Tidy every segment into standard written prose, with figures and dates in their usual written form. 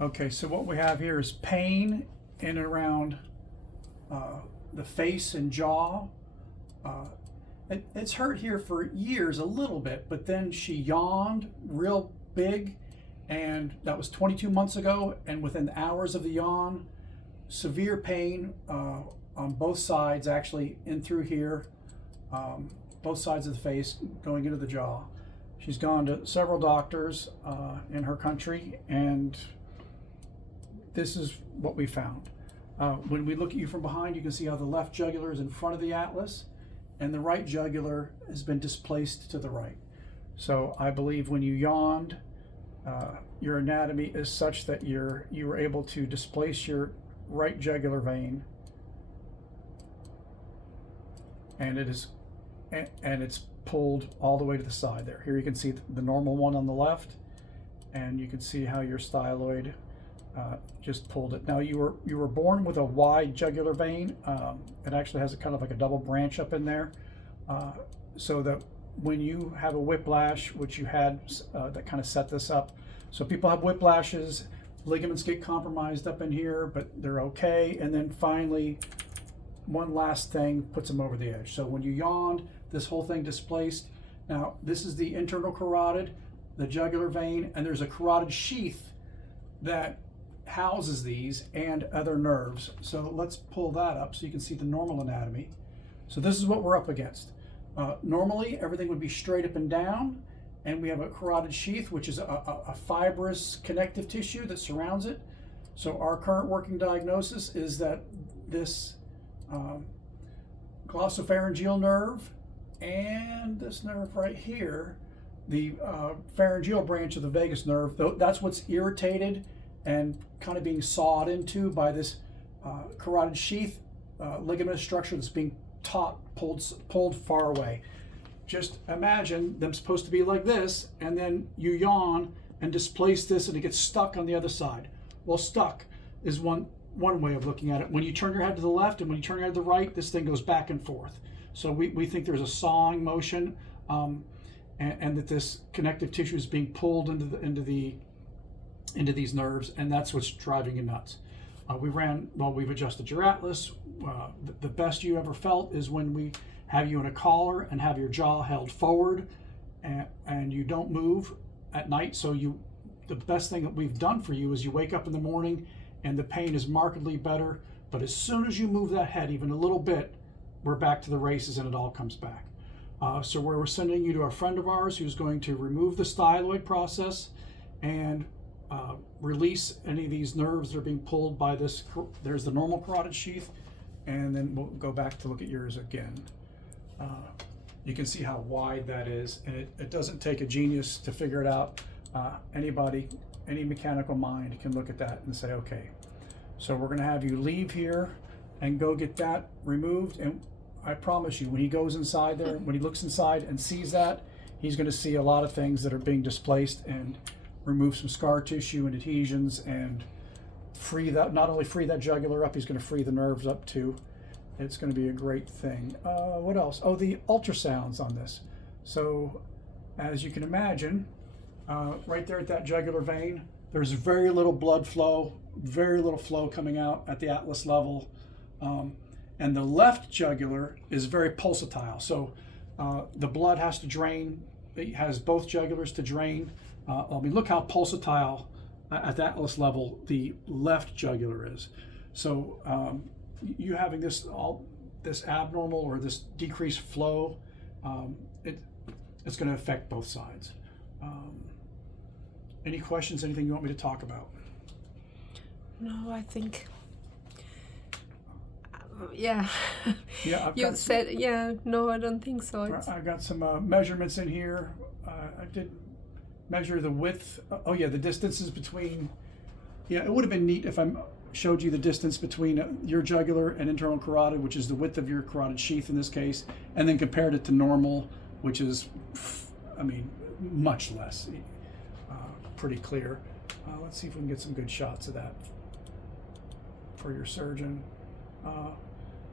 Okay, so what we have here is pain in and around the face and jaw. It's hurt here for years a little bit, but then she yawned real big, and that was 22 months ago, and within hours of the yawn, severe pain on both sides, actually in through here, both sides of the face going into the jaw. She's gone to several doctors in her country, and this is what we found. When we look at you from behind, you can see how the left jugular is in front of the atlas, and the right jugular has been displaced to the right. So I believe when you yawned, your anatomy is such that you were able to displace your right jugular vein, and it's pulled all the way to the side there. Here you can see the normal one on the left, and you can see how your styloid just pulled it. Now you were born with a wide jugular vein. It actually has a kind of like a double branch up in there, so that when you have a whiplash, which you had, that kind of set this up. So people have whiplashes, ligaments get compromised up in here, but they're okay. And then finally, one last thing puts them over the edge. So when you yawned, this whole thing displaced. Now this is the internal carotid, the jugular vein, and there's a carotid sheath that houses these and other nerves. So let's pull that up so you can see the normal anatomy. So this is what we're up against. Normally everything would be straight up and down, and we have a carotid sheath, which is a fibrous connective tissue that surrounds it. So our current working diagnosis is that this glossopharyngeal nerve and this nerve right here, the pharyngeal branch of the vagus nerve, that's what's irritated and kind of being sawed into by this carotid sheath ligament structure that's being pulled far away. Just imagine them supposed to be like this, and then you yawn and displace this, and it gets stuck on the other side. Well, stuck is one way of looking at it. When you turn your head to the left and when you turn your head to the right, this thing goes back and forth. So we think there's a sawing motion, and that this connective tissue is being pulled into these nerves, and that's what's driving you nuts. We've adjusted your atlas. The best you ever felt is when we have you in a collar and have your jaw held forward, and you don't move at night. So the best thing that we've done for you is you wake up in the morning and the pain is markedly better, but as soon as you move that head even a little bit, we're back to the races and it all comes back. So we're sending you to a friend of ours who's going to remove the styloid process and release any of these nerves that are being pulled by this. There's the normal carotid sheath, and then we'll go back to look at yours again. You can see how wide that is, and it doesn't take a genius to figure it out. Anybody, any mechanical mind can look at that and say, okay, so we're going to have you leave here and go get that removed. And I promise you, when he goes inside there, when he looks inside and sees that, he's going to see a lot of things that are being displaced, and remove some scar tissue and adhesions, and not only free that jugular up, he's going to free the nerves up too. It's going to be a great thing. What else? Oh, the ultrasounds on this. So as you can imagine, right there at that jugular vein, there's very little blood flow, very little flow coming out at the atlas level. And the left jugular is very pulsatile. So the blood has to drain. It has both jugulars to drain. Look how pulsatile at the atlas level the left jugular is. So you having this abnormal or this decreased flow, it's going to affect both sides. Any questions? Anything you want me to talk about? No, I think. Yeah. Yeah. You said, yeah. No, I don't think so. I got some measurements in here. I did measure the width. Oh yeah, the distances between. Yeah, it would have been neat if I showed you the distance between your jugular and internal carotid, which is the width of your carotid sheath in this case, and then compared it to normal, which is, I mean, much less. Pretty clear. Let's see if we can get some good shots of that for your surgeon.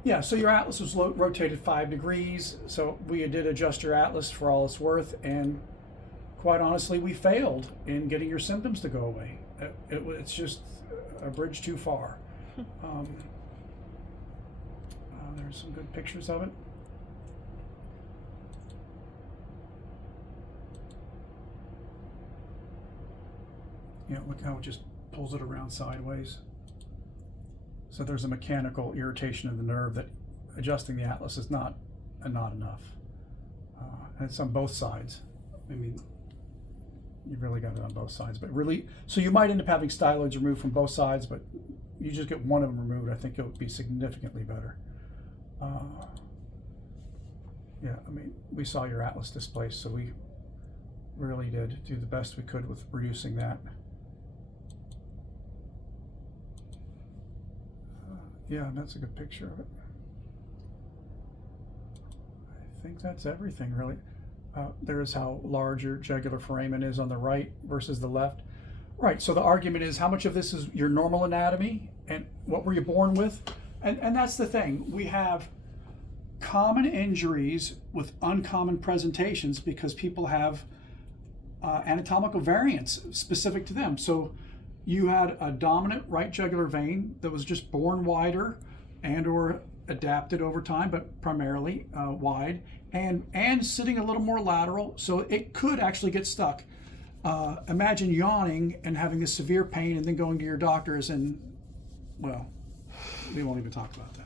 Yeah, so your atlas was rotated 5 degrees, so we did adjust your atlas for all it's worth, and quite honestly, we failed in getting your symptoms to go away. It's just a bridge too far. There's some good pictures of it. Yeah, look how it just pulls it around sideways. So there's a mechanical irritation of the nerve that adjusting the atlas is not enough. And it's on both sides. I mean, you've really got it on both sides. But really, so you might end up having styloids removed from both sides, but you just get one of them removed. I think it would be significantly better. Yeah, I mean, we saw your atlas displaced, so we really did do the best we could with reducing that. Yeah, that's a good picture of it. I think that's everything, really. There is how large your jugular foramen is on the right versus the left. Right, so the argument is how much of this is your normal anatomy and what were you born with? And that's the thing. We have common injuries with uncommon presentations because people have anatomical variants specific to them. So you had a dominant right jugular vein that was just born wider and or adapted over time, but primarily wide, and sitting a little more lateral, so it could actually get stuck. Imagine yawning and having this severe pain and then going to your doctors and, well, we won't even talk about that.